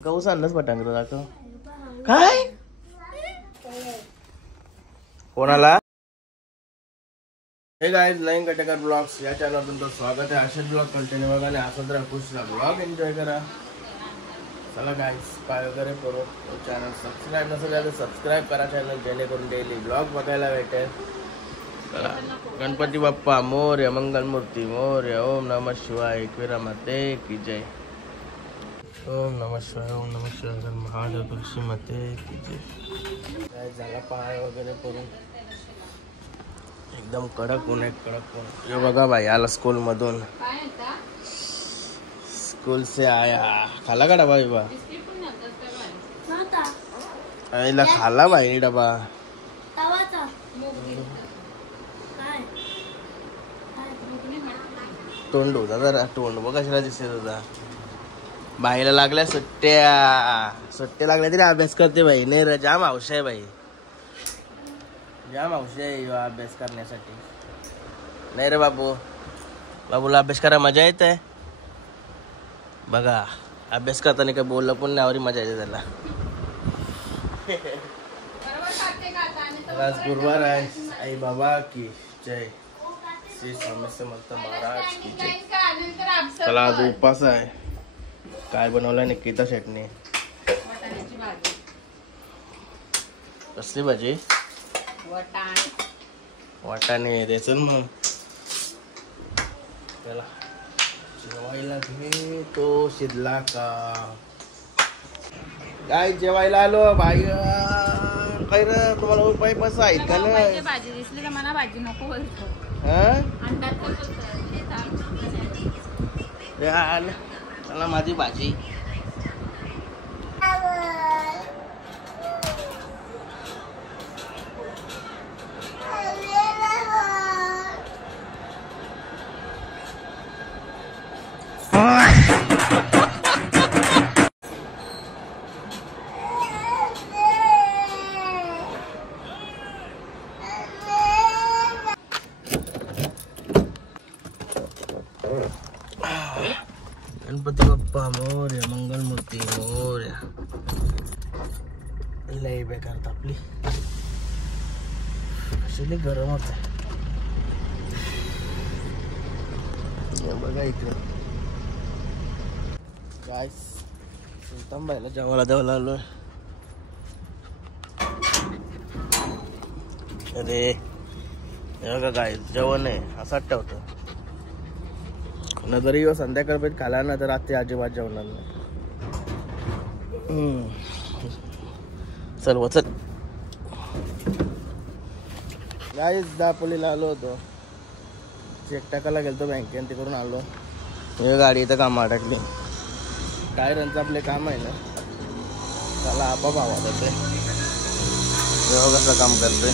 गहू आणलंच पटांगर दाखव काय कोणाला. हे गाइस नवीन कटेकर ब्लॉग्स या चॅनल तुमचं स्वागत आहे. असेच ब्लॉग कंटिन्यू बघा आणि असंच राहा, खुश राहा, ब्लॉग एन्जॉय करा. चला गाइस पाय वगैरे करू. चॅनल सबस्क्राईब नसेल तर सबस्क्राईब करा चॅनल, जेणेकरून डेली ब्लॉग बघायला भेटेल. चला गणपती बाप्पा मोरया, मंगलमूर्ती मोरया. ओम नमः शिवाय, एकविरा माते की जय. ओम नमः शिवाय, ओम नमः शिवाय, महादेव तुलसी माते की जय. काय झाला पाय वगैरे करून एकदम कडक ऊन आहे, कडक ऊन. हे बघा भाई आला स्कूल मधून, स्कूल से आया. खाला का डबा बिबा आईला खाला भाई डबा. तोंड होता जरा, तोंड बघ कशाला दिसत होता. बाईला लागल्या सुट्ट्या, सुट्ट्या लागल्या तरी अभ्यास करते भाई. नाही रे जाम हौश आहे भाई, जाम हौश आहे अभ्यास करण्यासाठी. नाही रे बाबू, बाबूला अभ्यास करा मजा येते. बघा अभ्यास करताना काही बोललं पण नाही, आवरी मजा येते त्याला. आज गुरुवार आहे. आई बाबा की जय, श्री स्वामी समर्थ महाराज की जय. चला आज उपास आहे. काय बनवलंय निकिता शेटने? कसली भाजी? वाटाणे द्यायचं मग. चला जेवायला घे तो शिजला का काय. जेवायला आलो बाई. काय रे तुम्हाला उपाय बस आहेत का नाही? भाजी दिसली तर मला भाजी नको बोलतो. चला माझी भाजी. गणपती बाप्पा मोरया, मंगलमूर्ती मोरया. लई बेकार तापली, कशी गरम होत आहे. बघा इकडे काय सुलतान बाईला जेवायला द्यायला आलोय. अरे हे बघा काय जेवण आहे असं ठेवतं न. जरी संध्याकाळ खाला ना तर रात्री अजिबात जेवणार नाही. चल वचल गाईस. दापोलीला आलो होतो, चेक टाकायला गेलतो बँकेत, तिकडून आलो. हे गाडी इथं कामा टाकली. टायरांचं आपले काम आहे ना, त्याला आपाप आवाज येते. कसं काम करते.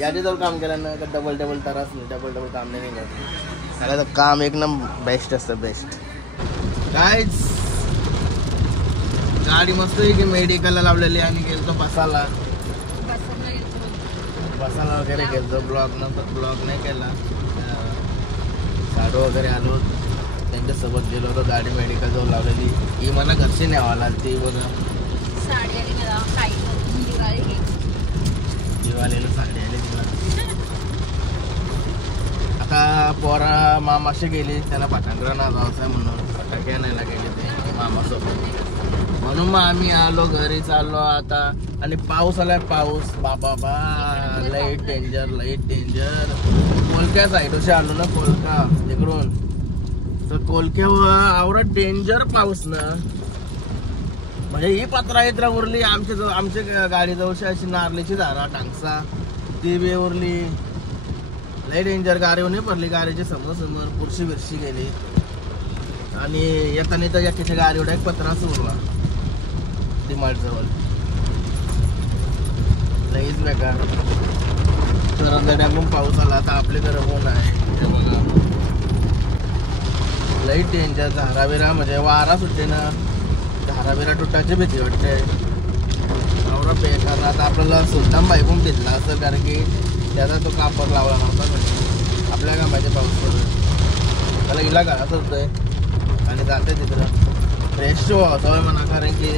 यादी जर काम केलं ना तर डबल त्रास नाही, डबल काम नाही निघत. त्याला तर काम एक नंबर बेस्ट असतं, बेस्ट. काय गाडी मस्त आहे की मेडिकलला लावलेली आणि गेलतो बसाला वगैरे गेलतो. ब्लॉग नाही केला. साडू वगैरे आलो, त्यांच्यासोबत गेलो होतो. गाडी मेडिकल जवळ लावलेली. ही मला घरची न्यावा लागते. बघा दिवाळीला साडी आली. आता पोरा मामाशी गेली, त्याला फटांगरा ना जायचं म्हणून फटाके आणायला गेले ते मामासोबत. म्हणून मग आम्ही आलो, घरी चाललो आता. आणि पाऊस आलाय, पाऊस बाबा बा लाईट डेंजर, लाईट डेंजर. कोलक्या साईडशी आलो ना, कोलका तिकडून तर कोलक्यावर आवडत डेंजर पाऊस ना. म्हणजे ही पत्रा इत्रा उरली आमच्या गाडीजवळची अशी नारळीची झाडा टांगसा ती बी उरली. लय डेंजर. गाडी नाही पडली, गाडीच्या समोर पुरशी बिरशी गेली. आणि येताना तर एकीच्या गाडीवर एक पत्राच उरला डिमार्ट जवळ. लईच बेकार. तर डॅमून पाऊस आला. आता आपले घर ऊन आहे. लई डेंजर. धाराबिरा म्हणजे वारा सुटते ना, धाराबिरा तुटायची भीती वाटते. एवढं बेकार. आता आपल्याला सुलतान बाई पण भिजला असं, कारण की त्याचा तो कापड लावला नव्हता. म्हणजे आपल्या कामाचे पाऊस पडतो त्याला इला घालत होतोय. आणि जाते तिकडं फ्रेश व्हावं म्हणा, कारण की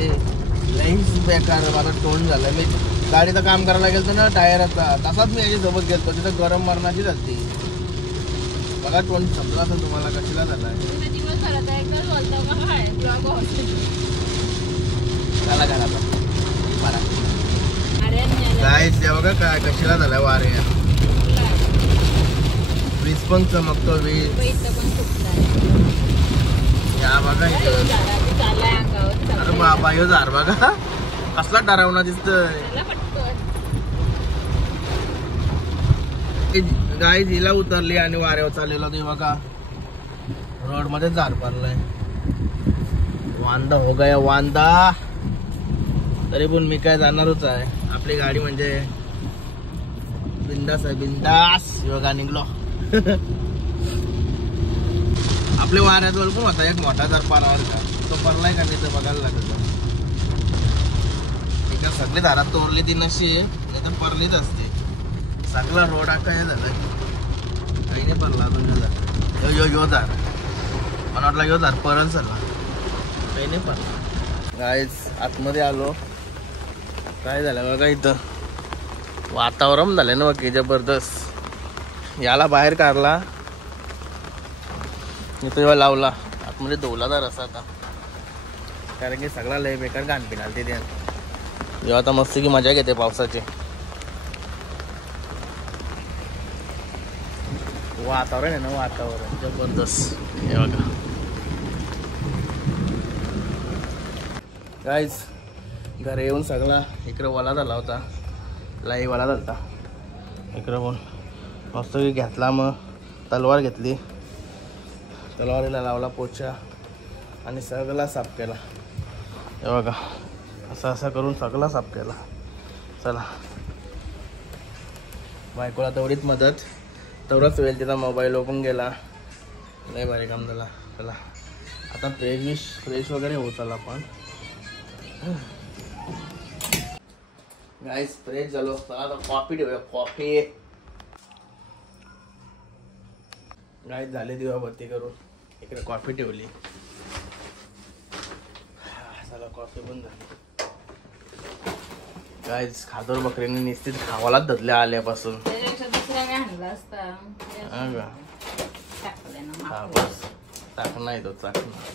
लईच बेकार माझा तोंड झालं. मी गाडीचं काम करायला गेलतो ना टायरचा, तसाच मी याच्यासोबत गेलतो, तिथं गरम मरणाची झाली. बघा तोंड संपला असेल तुम्हाला, कशीला झालाय त्याला घराचा बरा गायस. ते बघा काय कशीला झालाय वारे, वीज पण चमकतो वीज. या बघा अरे बाबा ह्यो झाड बघा कसला डरावना दिसतोय. गाय हिला उतरली आणि वाऱ्यावर चाललेला ते बघा रोड मध्ये झाड पडलाय. वांदा हो गया वांदा. तरी पण मी काय जाणारच आहे, आपली गाडी म्हणजे बिंदास आहे बिंदास. बघा निघलो आपल्या वाऱ्यात पण होता एक मोठा जर पारावर का तो पडलाय का नाही तर बघायला लागत. एका सगळी दारात तोडली ती नशी नाही तर पडलीच असते. सगळा रोड अख्खा हे झालाय, काही नाही पडला अजून. यो दार मला वाटला यो दार परल सगळा, काही नाही पडला. गाईज आतमध्ये आलो, काय झालं बघा इथं वातावरण झालं ना बाकी जबरदस्त. याला बाहेर काढला इथं लावला आतमध्ये दौलादार असा आता, कारण की सगळा लय बेकार घाण पिणाल ते जेव्हा आता मस्त की मजा घेते पावसाची. वातावरण आहे ना वातावरण जबरदस्त. हे बघा गाईज घरी येऊन सगळा इकडं वाला झाला होता, लाई वाला झाला इकडं पण मस्त घेतला. मग तलवार घेतली, तलवारीला लावला पोचा आणि सगळा साफ केला. हे बघा असं असं करून सगळा साफ केला. चला बायकोला तेवढीच मदत, तेवढाच वेळ तिचा मोबाईल ओपन गेला. नाही भारी काम झाला. चला आता फ्रेश वगैरे होत आला आपण. गाईस फ्रेश झालो, चला आता कॉफी ठेवूया. कॉफी गाईस झाले दिवाबत्ती करून इकडे कॉफी ठेवली. चला कॉफी पण झाली. गाईस खादर बकरीने निश्चित खावालाच धरल्या आल्यापासून. टाकणा येतो चाकणा.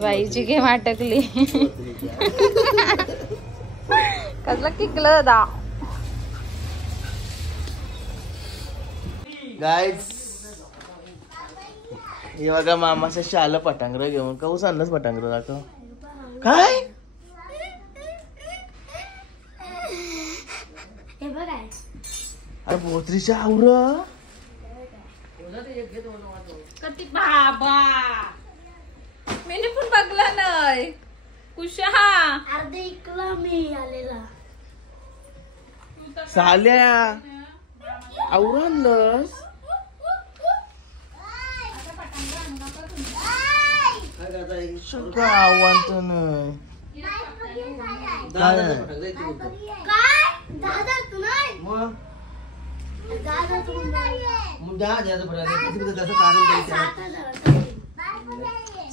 बाईची गेम अटकली. कसला किकलं दा. गाईज हे बघा मामाचं शाल पटांगर घेऊन का आणलंच पटांगर दाखव. काय अरे बोत्रीच्या आवर बाबा मी पण बघला नाही. कुशा अर्धे इकला मी आलेला साल्या आवर आणलंस. आव्हान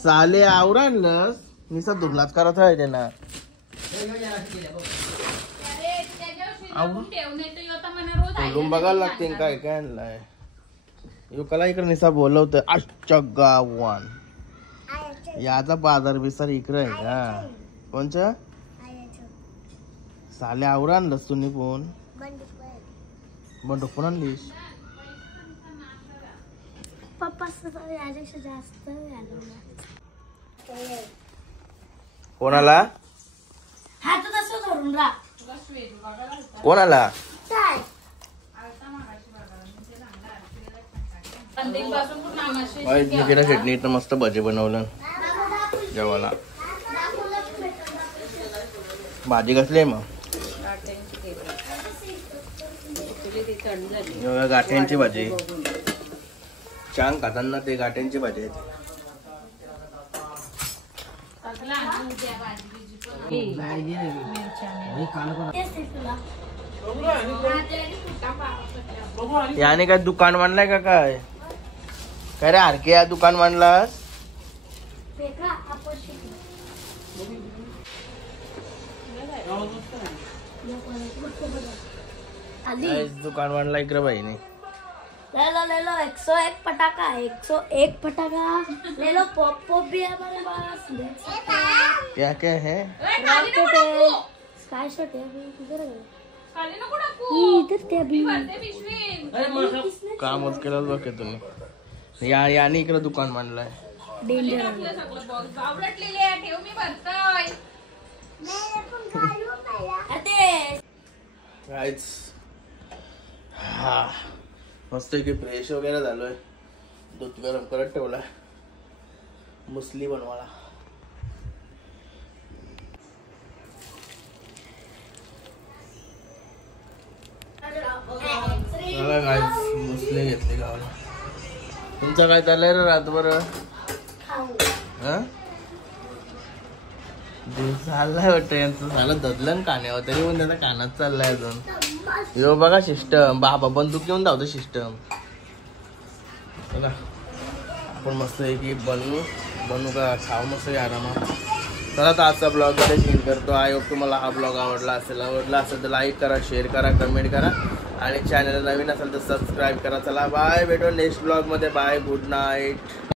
साले आवर आणलंस. निसा दुर्लाच करत आहे त्यांना. बोलून बघायला लागते काय काय आणलाय. युकाला इकडे निसा बोलवत आजच्या गावान. याचा बाजार बिसार इकडे आहे का कोणच्या साले आवर आणलंस तुम्ही पण. बंडूक पण आणलीस. पप्पा जास्त कोणाला हात तसं धरून राहा. कोणाला चटणी मस्त भजी बनवलं जेवायला. भाजी कसली आहे मग. गाठ्यांची भाजी छान खाताना ते गाठ्यांची भाजी आहे. याने काय दुकान मांडलंय का काय रे आरके या दुकान मांडलास दुकान मांडला इकडे बहिणी ले लो 101 पटाखा 101 पटाखा ले लो पॉप पॉप भी है हमारे पास क्या क्या है रॉकेट है स्काई शॉट है किधर गए इधर ते अभी कामच केलं बघ तुम्ही याने इकडे दुकान मांडलंय डेंजर काहीच हा मस्त की फ्रेश वगैरे झालोय दूध गरम करत ठेवलाय मुसली बनवायला मुसली घेतली गावाला तुमचं काय चाललंय रे रातभर चाललाय वाटतं यांचं झालं ददलन कान्यावर तरी पण त्याचा कानात चाललाय अजून यो बघा सिस्टम बाबा बंदूक घेऊन धावतो सिस्टम बघा आपण मस्त एक बनवू का खाऊ मस्त आरामात चला तर आजचा ब्लॉग मध्ये शेअर करतो आय होप तुम्हाला हा ब्लॉग आवडला असेल तर लाईक करा शेअर करा कमेंट करा आणि चॅनल नवीन असेल तर सबस्क्राईब करा चला बाय भेटू नेक्स्ट ब्लॉग मध्ये बाय गुड नाईट